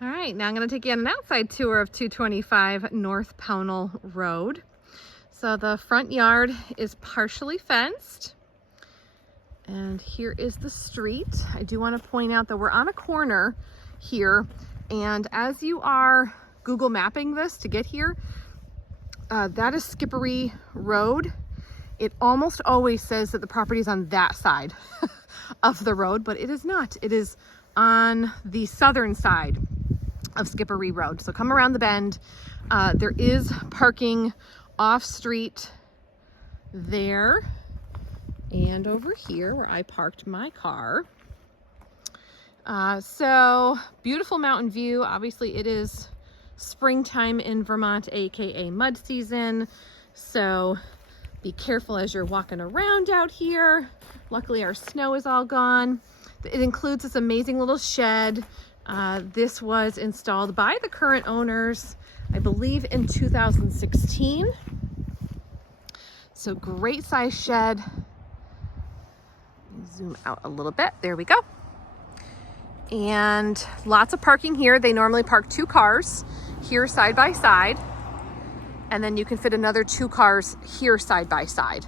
All right, now I'm going to take you on an outside tour of 225 North Pownal Road. So the front yard is partially fenced. And here is the street. I do want to point out that we're on a corner here. And as you are Google mapping this to get here, that is Skippery Road. It almost always says that the property is on that side of the road, but it is not. It is on the southern side of Skippery Road. So come around the bend. There is parking off street there and over here where I parked my car. So beautiful mountain view. Obviously it is springtime in Vermont, aka mud season. So be careful as you're walking around out here. Luckily our snow is all gone. It includes this amazing little shed. This was installed by the current owners, I believe in 2016. So great size shed. Zoom out a little bit. There we go. And lots of parking here. They normally park 2 cars here side by side. And then you can fit another 2 cars here side by side.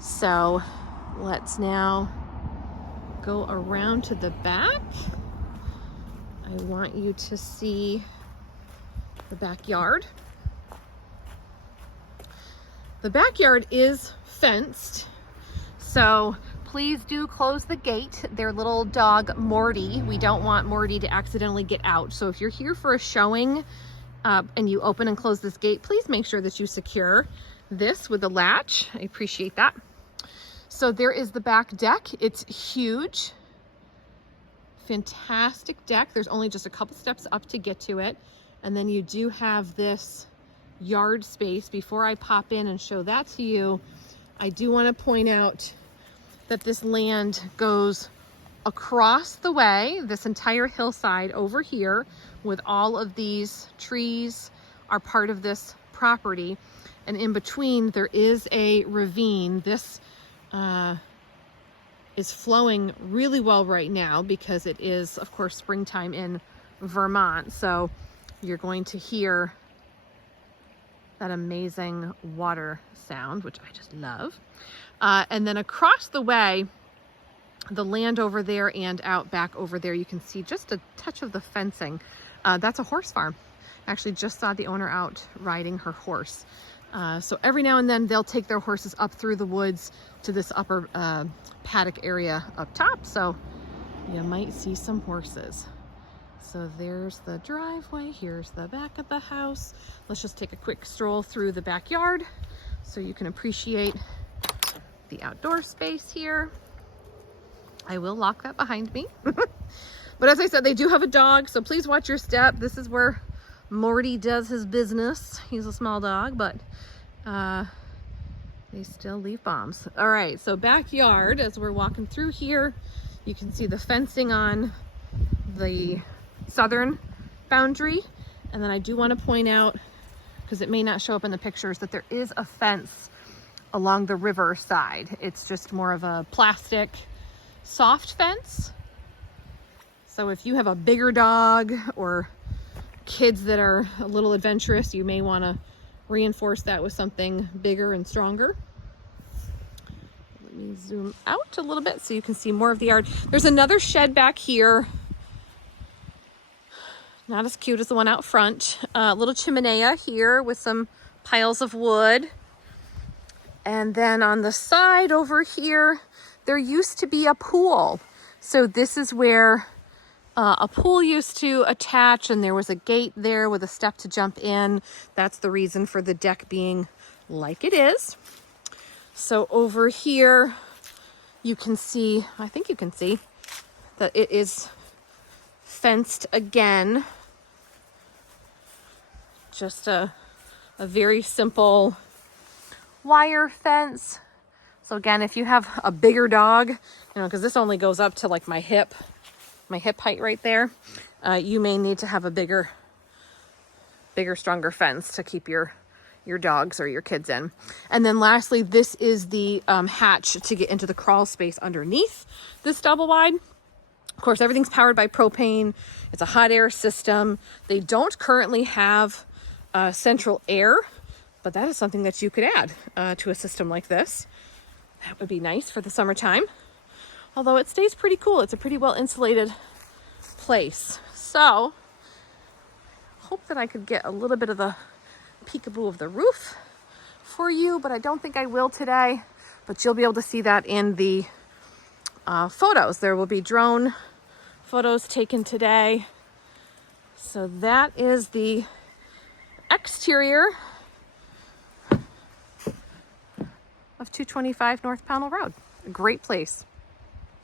So let's now go around to the back. I want you to see the backyard. The backyard is fenced, so please do close the gate. Their little dog, Morty, we don't want Morty to accidentally get out. So if you're here for a showing and you open and close this gate, please make sure that you secure this with a latch. I appreciate that. So there is the back deck. It's huge. Fantastic deck. There's only just a couple steps up to get to it. And then you do have this yard space. Before I pop in and show that to you, I do want to point out that this land goes across the way, this entire hillside over here, with all of these trees are part of this property. And in between there is a ravine. This is flowing really well right now because it is, of course, springtime in Vermont. So you're going to hear that amazing water sound, which I just love. And then across the way, the land over there and out back over there, you can see just a touch of the fencing. That's a horse farm. I actually just saw the owner out riding her horse. So every now and then they'll take their horses up through the woods to this upper paddock area up top. So you might see some horses. So there's the driveway. Here's the back of the house. Let's just take a quick stroll through the backyard so you can appreciate the outdoor space here. I will lock that behind me. But as I said, they do have a dog, so please watch your step. This is where Morty does his business. He's a small dog, but they still leave bombs. All right, so backyard, as we're walking through here, you can see the fencing on the southern boundary. And then I do want to point out, because it may not show up in the pictures, that there is a fence along the river side. It's just more of a plastic soft fence. So if you have a bigger dog or kids that are a little adventurous, you may want to reinforce that with something bigger and stronger. Let me zoom out a little bit so you can see more of the yard. There's another shed back here. Not as cute as the one out front. Little chimenea here with some piles of wood. And then on the side over here, there used to be a pool. So this is where a pool used to attach, and there was a gate there with a step to jump in. That's the reason for the deck being like it is. So over here, you can see, I think you can see, that it is fenced again. Just a very simple wire fence. So again, if you have a bigger dog, you know, because this only goes up to like my hip height right there, you may need to have a bigger, stronger fence to keep your dogs or your kids in. And then lastly, this is the hatch to get into the crawl space underneath this double wide. Of course, everything's powered by propane. It's a hot air system. They don't currently have central air, but that is something that you could add to a system like this. That would be nice for the summertime. Although it stays pretty cool. It's a pretty well insulated place. So, hope that I could get a little bit of the peekaboo of the roof for you, but I don't think I will today. But you'll be able to see that in the photos. There will be drone photos taken today. So that is the exterior of 225 North Pownal Road. A great place.